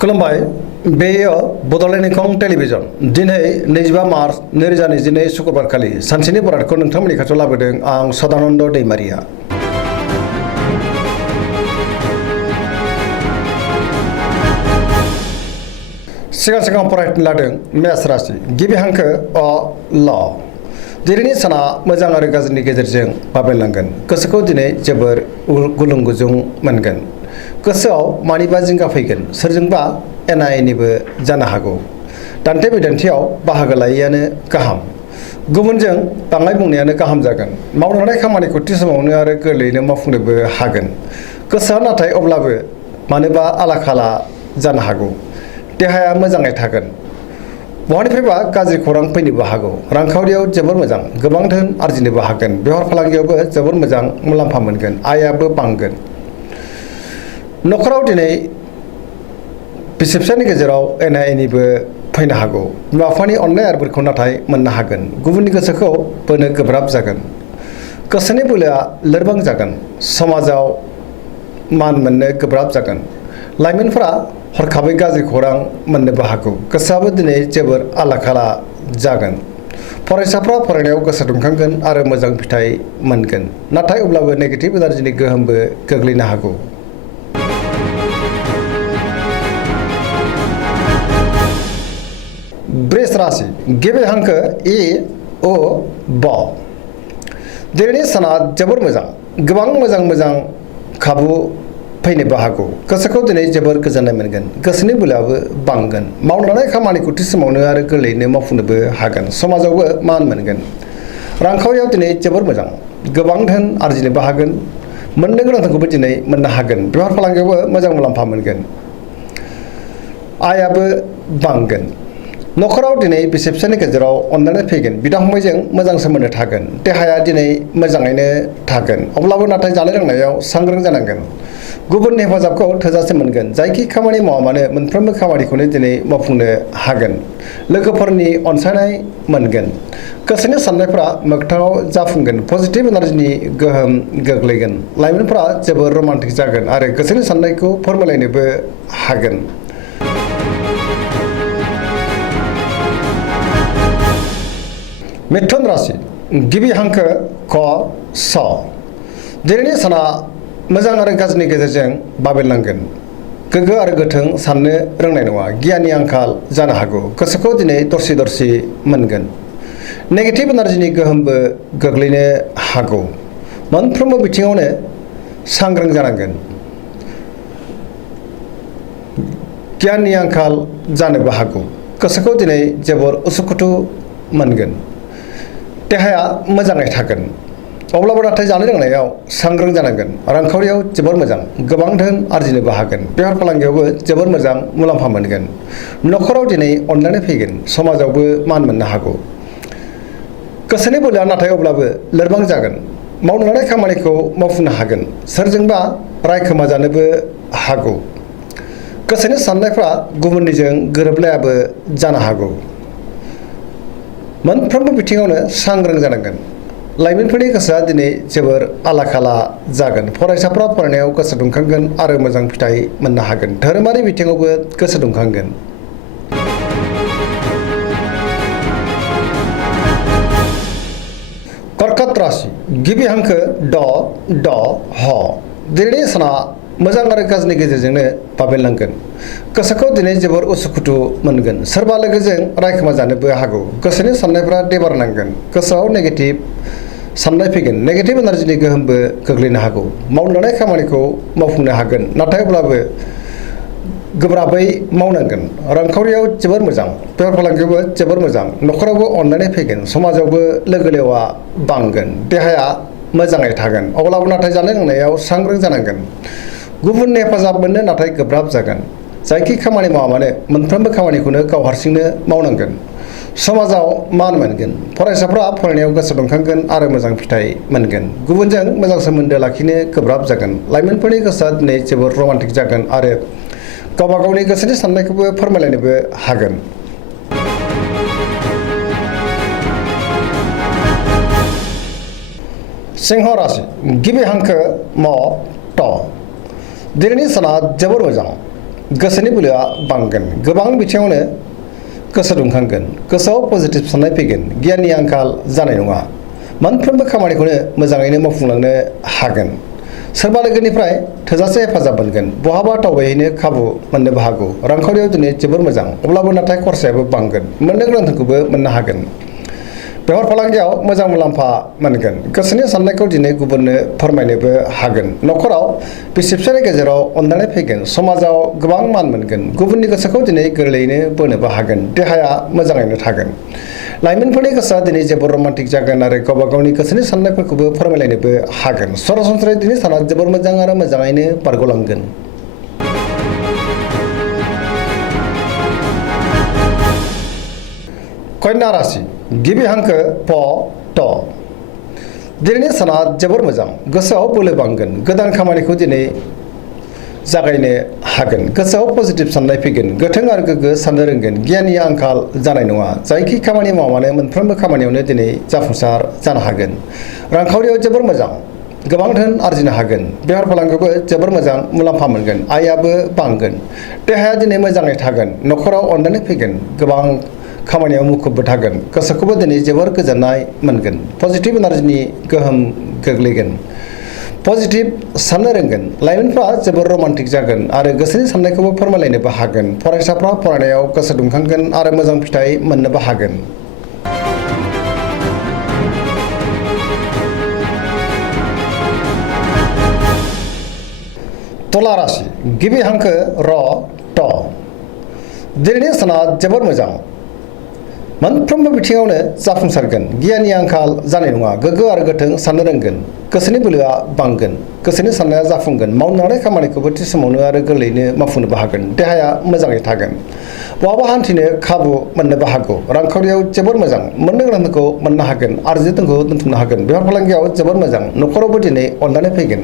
खुलुमबाय बेयो बड'लेण्ड इंखं टेलिभिजन दिनै 25 मार्च 2022 शुक्रबार खालि सानसेनि बरादखौ नोंथांमोननि खाथियाव लाबोदों आं सदानन्द दैमारिया। सिगां फरायनो लादों मेष राशि गिबि हांखो अ ल दिनैनि साना मोजां आरो गाज्रिनि गेजेरजों बाबेनलांगोन। गोसोखौ दिनै जोबोर गुलुं गुजुं मोनगोन। गोसोआव मानिबा जिंगा फैगोन, सोरजोंबा एना एनिबो जानो हागौ। दान्थे बिदान्थेयाव बाहागो लायैआनो गाहाम। गुबुनजों बाङाय बुंनायानो गाहाम जागोन। मावनो लानाय खामानिखौ थि समावनो आरो गोरलैयैनो मावफुंनोबो हागोन। गोसोआ नाथाय अब्लाबो मानोबा आला खाला जानो हागौ। देहाया मोजाङै थागोन। बहानिफ्रायबा गाज्रि खौरां फैनोबो हागौ। रांखावरियाव जोबोर मोजां, गोबां धोन आरजिनोबो हागोन। बेफार फालांगियावबो जोबोर मोजां मुलाम्फा मोनगोन। आयाबो बांगोन। न'खराव दिनै बिसि फिसायनि गेजेराव एना एनिबो फैनो हागौ। बिमा बिफानि अननाय आरो बोरखौ नाथाय मोननो हागोन। गुबुननि गोसोखौ बोनो गोब्राब जागोन। गोसोनि बोलोआ लोरबां जागोन। समाजाव मान मोननो गोब्राब जागोन। लाइमोनफोरा हरखाबै गाज्रि खौरां मोननोबो हागौ। गोसोआबो दिनै जोबोर आला खाला जागोन। फरायसाफ्रा फरायनायाव गोसो दुंखांगोन आरो मोजां फिथाइ मोनगोन। नाथाय अब्लाबो नेगेटिभ एनार्जिनि गोहोमबो गोग्लैनो हागौ। वृष राशि गिबि हांखो इ अ ब दिनैनि साना जोबोर मोजां। गोबां मोजां खाबु फैनोबो हागौ। गोसोखौ दिनै जोबोर गोजोननाय मोनगोन। गोसोनि बोलोआबो बांगोन। मावनो लानाय खामानिखौ थि समावनो आरो गोरलैयैनो मावफुंनोबो हागोन। समाजावबो मान मोनगोन। रांखावरियाव दिनै जोबोर मोजां। गोबां धोन आरजिनोबो हागोन। मोननो गोनां धोनखौबो दिनै मोननो हागोन। बेफार फालांगियावबो मोजां मुलाम्फा मोनगोन। आयाबो बांगोन। न'खराव दिनै बिसि फिसायनि गेजेराव अनलायनाय फैगोन। बिदा फंबायजों मोजां सोमोन्दो थागोन। देहाया दिनै मोजाङैनो थागोन। अब्लाबो नाथाय जानाय लोंनायाव सांग्रां जानांगोन। गुबुननि हेफाजाबखौ थोजासे मोनगोन। जायखि खामानि मावा मानो मोनफ्रोमबो खामानिखौनो दिनै मावफुंनो हागोन। लोगोफोरनि अनसायनाय मोनगोन। गोसोनि साननायफ्रा मोगथाङाव जाफुंगोन। पजिटिभ एनार्जिनि गोहोम गोग्लैगोन। लाइमोनफ्रा जोबोर रमान्टिक जागोन आरो गोसोनि साननायखौ फोरमायलायनोबो हागोन। मिथुन राशि गिबि हांखो क स दिनैनि साना मोजां आरो गाज्रिनि गेजेरजों बाबेनलांगोन। गोग्गो आरो गोथों साननो रोंनाय नङा। गियाननि आंखाल जानो हागौ। गोसोखौ दिनै दरसि मोनगोन। नेगेटिभ एनार्जिनि गोहोमबो गोग्लैनो हागौ। मोनफ्रोमबो बिथिङावनो सांग्रां जानांगोन। गियाननि आंखाल जानोबो हागौ। गोसोखौ दिनै जोबोर उसुखुथु मोनगोन। देहाया मोजाङै थागोन। अब्लाबो नाथाय जानाय लोंनायाव सांग्रां जानांगोन। रांखावरियाव जोबोर मोजां, गोबां धोन आरजिनोबो हागोन। बेफार फालांगियावबो जोबोर मोजां मुलाम्फा मोनगोन। न'खराव दिनै अनलायनाय फैगोन। समाजावबो मान मोननो हागौ। गोसोनि बोलोआ नाथाय अब्लाबो लोरबां जागोन। मावनो लानाय खामानिखौ मावफुंनो हागोन। सोरजोंबा रायखोमा जानोबो हागौ। गोसोनि साननायफ्रा गुबुननिजों गोरोबलायाबो जानो हागौ। मोनफ्रोमबो बिथिङावनो सांग्रां जानांगोन। लाइमोनफोरनि गोसोआ दिनै जोबोर आला खाला जागोन। फरायसाफ्रा फरायनायाव गोसो दुंखांगोन आरो मोजां फिथाइ मोननो हागोन। धोरोमारि बिथिङावबो गोसो दुंखांगोन। कर्कट राशि गिबि हांखो ड ह दिनैनि साना मोजां आरो गाज्रिनि गेजेरजोंनो बाबेनलांगोन। गोसोखौ दिनै जोबोर उसुखुथु मोनगोन। सोरबा लोगोजों रायखोमा जानोबो हागौ। गोसोनि साननायफ्रा देबारनांगोन। गोसोआव नेगेटिभ साननाय फैगोन। नेगेटिभ एनार्जिनि गोहोमबो गोग्लैनो हागौ। मावनो लानाय खामानिखौ मावफुंनो हागोन। नाथाय अब्लाबो गोब्राबै मावनांगोन। रांखावरियाव जोबोर मोजां। बेफार फालांगियावबो जोबोर मोजां। न'खरावबो अनलायनाय फैगोन। समाजावबो लोगो लेवा बांगोन। देहाया मोजाङै थागोन। अब्लाबो नाथाय जानाय लोंनायाव सांग्रां जानांगोन। गुबुननि हेफाजाब मोननो नाथाय गोब्राब जागोन। जायखि खामानि मावा मानो मोनफ्रोमबो खामानिखौनो गाव हारसिंनो मावनांगोन। समाजाव मान मोनगोन। फरायसाफ्रा फरायनायाव गोसो दुंखांगोन आरो मोजां फिथाइ मोनगोन। गुबुनजों मोजां सोमोन्दो लाखिनो गोब्राब जागोन। लाइमोनफोरनि गोसोआ दिनै जोबोर रमान्टिक जागोन आरो गावबा गावनि गोसोनि साननायखौबो फोरमायलायनोबो हागोन। सिंह राशि गिबि हांखो म ट दिनैनि साना जोबोर मोजां। गोसोनि बोलोआ बांगोन गोबां बिथिङावनो गोसो दुंखांगोन गोसोआव पजिटिभ साननाय फैगोन गियाननि आंखाल जानाय नङा मोनफ्रोमबो खामानिखौनो मोजाङैनो मावफुंलांनो हागोन सोरबा लोगोनिफ्राय थोजासे हेफाजाब मोनगोन बहाबा दावबायहैनो खाबु मोननोबो हागौ रांखावरियाव दिनै जोबोर मोजां अब्लाबो नाथाय खरसायाबो बांगोन मोननो गोनांखौबो मोननो हागोन बेफार फालांगियाव मोजां मुलाम्फा मोनगोन गोसोनि साननायखौ दिनै गुबुननो फोरमायनोबो हागोन न'खराव बिसि फिसायनि गेजेराव अनलायनाय फैगोन समाजाव गोबां मान मोनगोन गुबुननि गोसोखौ दिनै गोरलैयैनो बोनोबो हागोन देहाया मोजाङैनो थागोन लाइमोनफोरनि गोसोआ दिनै जोबोर रमान्टिक जागोन आरो गावबा गावनि गोसोनि साननायफोरखौबो फोरमायलायनोबो हागोन सरासनस्रायै दिनै साना जोबोर मोजां आरो मोजाङैनो बारग'लांगोन कन्या राशि गिबि हांखो प ट दिनैनि साना जोबोर मोजां गोसोआव बोलो बांगोन गोदान खामानिखौ दिनै जागायनो हागोन गोसोआव पजिटिभ साननाय फैगोन गोथों आरो गोग्गो साननो रोंगोन गियाननि आंखाल जानाय नङा जायखि खामानि मावमानो मोनफ्रोमबो खामानियावनो दिनै जाफुंसार जानो हागोन रांखावरियाव जोबोर मोजां गोबां धोन आरजिनो हागोन बेफार फालांगियावबो जोबोर मोजां मुलाम्फा मोनगोन आयाबो बांगोन देहाया दिनै मोजाङै थागोन न'खराव अनलायनाय फैगोन गोबां खामानियाव मुखुबबो थागोन गोसोखौबो दिनै जोबोर गोजोननाय मोनगोन पजिटिभ एनार्जिनि गोहोम गोग्लैगोन पजिटिभ साननो रोंगोन लाइमोनफ्रा जोबोर रमान्टिक जागोन आरो गोसोनि साननायखौबो फोरमायलायनोबो हागोन फरायसाफ्रा फरायनायाव गोसो दुंखांगोन आरो मोजां फिथाइ मोननोबो हागोन तुला राशि गिबि हांखो र ट दिनैनि साना जोबोर मोजां मोनफ्रोमबो बिथिङावनो जाफुंसारगोन गियाननि आंखाल जानाय नङा गोग्गो आरो गोथों साननो रोंगोन गोसोनि बोलोआ बांगोन गोसोनि साननाया जाफुंगोन मावनो हानाय खामानिखौबो थि समावनो आरो गोरलैयैनो मावफुंनोबो हागोन देहाया मोजाङै थागोन बहाबा हान्थिनो खाबु मोननोबो हागौ रांखावरियाव जोबोर मोजां मोननो गोनांखौ मोननो हागोन आरजिनो दोनथुमनो हागोन बेफार फालांगियाव जोबोर मोजां न'खरावबो दिनै अनलायनाय फैगोन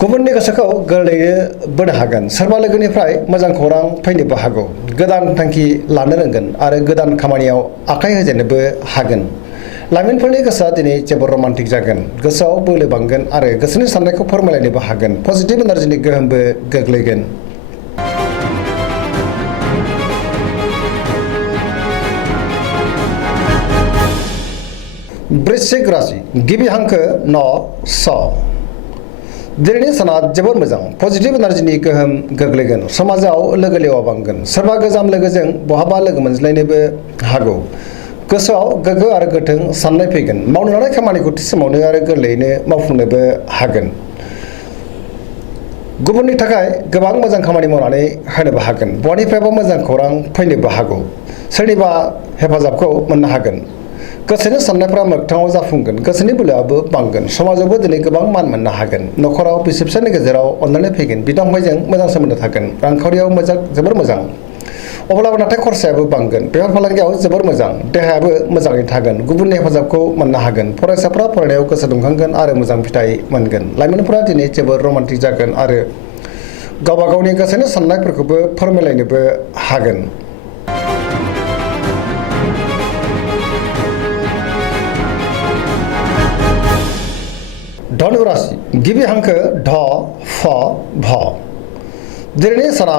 गुबुननि गोसोखौ गोरलैयैनो बोनो हागोन सोरबा लोगोनिफ्राय मोजां खौरां फैनोबो हागौ गोदान थांखि लानो रोंगोन आरो गोदान खामानियाव आखाइ होजेननोबो हागोन लाइमोनफोरनि गोसोआ दिनै जोबोर रमान्टिक जागोन गोसोआव बोलो बांगोन आरो गोसोनि साननायखौ फोरमायलायनोबो हागोन पजिटिभ एनार्जिनि गोहोमबो गोग्लैगोन वृश्चिक राशि गिबि हांखो न स दिनैनि साना जोबोर मोजां पजिटिभ एनार्जिनि गोहोम गोग्लैगोन समाजाव लोगो लेवा बांगोन सोरबा गोजाम लोगोजों बहाबा लोगो मोनज्लायनोबो हागौ गोसोआव गोग्गो आरो गोथों साननाय फैगोन मावनो लानाय खामानिखौ थि समावनो आरो गोरलैयैनो मावफुंनोबो हागोन गुबुननि थाखाय गोबां मोजां खामानि मावनानै होनोबो हागोन बहानिफ्रायबा मोजां खौरां फैनोबो हागौ सोरनिबा हेफाजाबखौ मोननो हागोन गोसोनि साननायफ्रा मोगथाङाव जाफुंगोन गोसोनि बोलोआबो बांगोन समाजावबो दिनै गोबां मान मोननो हागोन न'खराव बिसि फिसायनि गेजेराव अनलायनाय फैगोन बिदा फंबायजों मोजां सोमोन्दो थागोन रांखावरियाव जोबोर मोजां अब्लाबो नाथाय खरसायाबो बांगोन बेफार फालांगियाव जोबोर मोजां देहायाबो मोजाङै थागोन गुबुननि हेफाजाबखौ मोननो हागोन फरायसाफ्रा फरायनायाव गोसो दुंखांगोन आरो मोजां फिथाइ मोनगोन लाइमोनफोरा दिनै जोबोर रमान्टिक जागोन आरो गावबा गावनि गोसोनि साननायफोरखौबो फोरमायलायनोबो हागोन धनु राशि गिबि हांखो ढ फ भ दिनैनि साना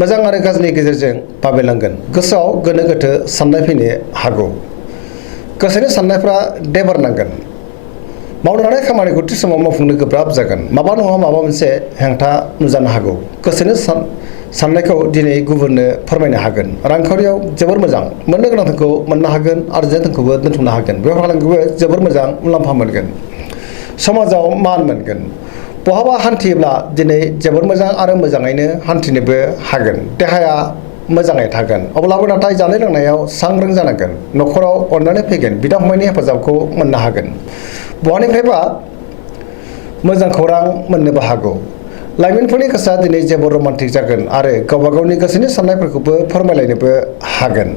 मोजां आरो गाज्रिनि गेजेरजों बाबेलांगोन गोसोआव गोनो गोथो साननाय फैनो हागौ गोसोनि साननायफ्रा देबारनांगोन मावनो हानाय खामानिखौ थि समाव मावफुंनो गोब्राब जागोन माबा नङा माबा मोनसे हेंथा नुजानो हागौ गोसोनि साननायखौ दिनै गुबुननो फोरमायनो हागोन रांखावरियाव जोबोर मोजां मोननो गोनांखौ मोननो हागोन आरजिनो दोनथुमनो हागोन बेफार फालांगियावबो जोबोर मोजां मुलाम्फा मोनगोन समाजाव मान मोनगोन बहाबा हान्थियोब्ला दिनै जोबोर मोजां आरो मोजाङैनो हान्थिनोबो हागोन देहाया मोजाङै थागोन अब्लाबो नाथाय जानाय लोंनायाव सांग्रां जानांगोन न'खराव अननानै फैगोन बिदा फंबायनि हेफाजाबखौ मोननो हागोन बहानिफ्रायबा मोजां खौरां मोननोबो हागौ लाइमोनफोरनि गोसोआ दिनै जोबोर रमान्टिक जागोन आरो गावबा गावनि गोसोनि साननायफोरखौबो फोरमायलायनोबो हागोन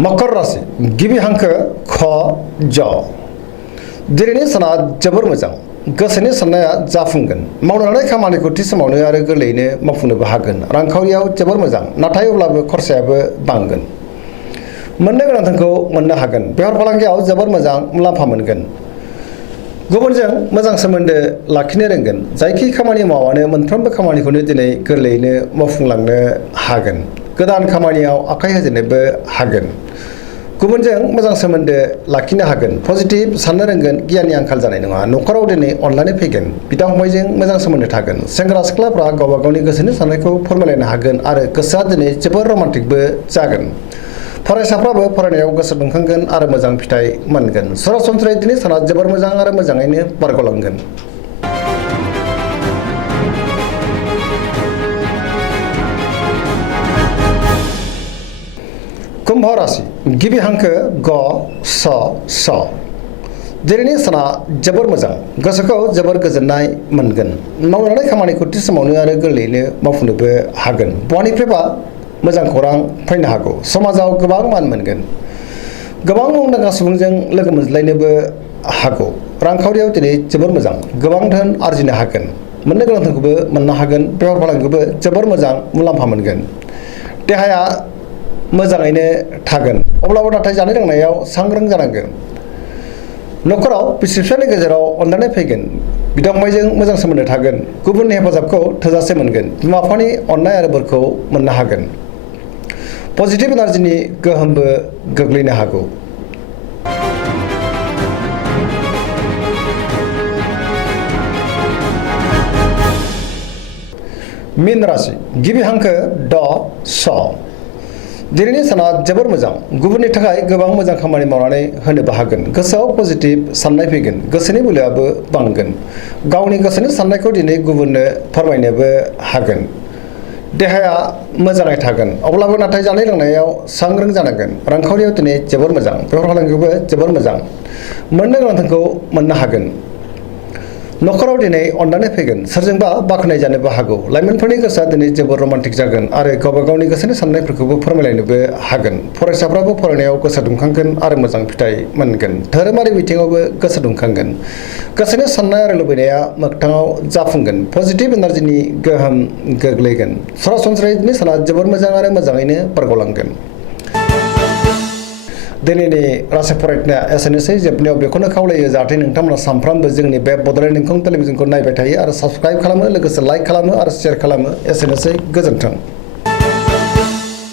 मकर राशि गिबि हांखो ख ज दिनैनि साना जोबोर मोजां गोसोनि साननाया जाफुंगोन मावनो हानाय खामानिखौ थि समावनो आरो गोरलैयैनो मावफुंनोबो हागोन रांखावरियाव जोबोर मोजां नाथाय अब्लाबो खरसायाबो बांगोन मोननो गोनांथारखौ मोननो हागोन बेफार फालांगियाव जोबोर मोजां मुलाम्फा मोनगोन गुबुनजों मोजां सोमोन्दो लाखिनो रोंगोन जायखि खामानि मावानो मोनफ्रोमबो खामानिखौनो दिनै गोरलैयैनो मावफुंलांनो हागोन गोदान खामानियाव आखाइ होजेननोबो हागोन गुबुनजों मोजां सोमोन्दो लाखिनो हागोन पजिटिभ साननो रोंगोन गियाननि आंखाल जानाय नङा न'खराव दिनै अनलायनाय फैगोन बिदा फंबायजों मोजां सोमोन्दो थागोन सेंग्रा सिख्लाफ्रा गावबा गावनि गोसोनि साननायखौ फोरमायलायनो हागोन आरो गोसोआ दिनै जोबोर रमान्टिकबो जागोन फरायसाफ्राबो फरायनायाव गोसो दुंखांगोन आरो मोजां फिथाइ मोनगोन सरासनस्रायै दिनै साना जोबोर मोजां आरो मोजाङैनो बारग'लांगोन कुम्भ राशि गिबि हांखो ग स स दिनैनि साना जोबोर मोजां गोसोखौ जोबोर गोजोननाय मोनगोन मावनाय खामानिखौ थि समावनो आरो गोरलैयैनो मावफुंनोबो हागोन बहानिफ्रायबा मोजां खौरां फैनो हागौ समाजाव गोबां मान मोनगोन गोबां मुंदांखा सुबुंजों लोगो मोनज्लायनोबो हागौ रांखावरियाव दिनै जोबोर मोजां गोबां धोन आरजिनो हागोन मोननो गोनांथारखौबो मोननो हागोन बेफार फालांगियावबो जोबोर मोजां मुलाम्फा मोनगोन देहाया मोजाङैनो थागोन अब्लाबो नाथाय जानाय लोंनायाव सांग्रां जानांगोन न'खराव बिसि फिसायनि गेजेराव अनलायनाय फैगोन बिदा फंबायजों मोजां सोमोन्दो थागोन गुबुननि हेफाजाबखौ थोजासे मोनगोन बिमा बिफानि अननाय आरो बोरखौ मोननो हागोन पजिटिभ एनार्जिनि गोहोमबो गोग्लैनो हागौ मीन राशि गिबि हांखो ड स दिनैनि साना जोबोर मोजां गुबुननि थाखाय गोबां मोजां खामानि मावनानै होनोबो हागोन गोसोआव पजिटिभ साननाय फैगोन गोसोनि बोलोआबो बांगोन गावनि गोसोनि साननायखौ दिनै गुबुननो फोरमायनोबो हागोन देहाया मोजाङै थागोन अब्लाबो नाथाय जानाय लोंनायाव सांग्रां जानांगोन रांखावरियाव दिनै जोबोर मोजां बेफार फालांगियावबो जोबोर मोजां मोननो गोनांथारखौ मोननो हागोन न'खराव दिनै अननानै फैगोन सोरजोंबा बाख्नाय जानोबो हागौ लाइमोनफोरनि गोसोआ दिनै जोबोर रमान्टिक जागोन आरो गावबा गावनि गोसोनि साननायफोरखौबो फोरमायलायनोबो हागोन फरायसाफ्राबो फरायनायाव गोसो दुंखांगोन आरो मोजां फिथाइ मोनगोन धोरोमारि बिथिङावबो गोसो दुंखांगोन गोसोनि साननाय आरो लुबैनाया मोगथाङाव जाफुंगोन पजिटिभ एनार्जिनि गोहोम गोग्लैगोन सरासनस्रायै दिनै साना जोबोर मोजां आरो मोजाङैनो बारग'लांगोन दिनैनि राशि फरायनाया एसेनोसै जोबनायाव बेखौनो खावलायो जाहाथे नोंथांमोना सानफ्रामबो जोंनि बे बड'लेण्ड इंखं टेलिभिजनखौ नायबाय थायो आरो साबस्क्राइब खालामो लोगोसे लाइक खालामो आरो शेयार खालामो एसेनोसै गोजोन्थों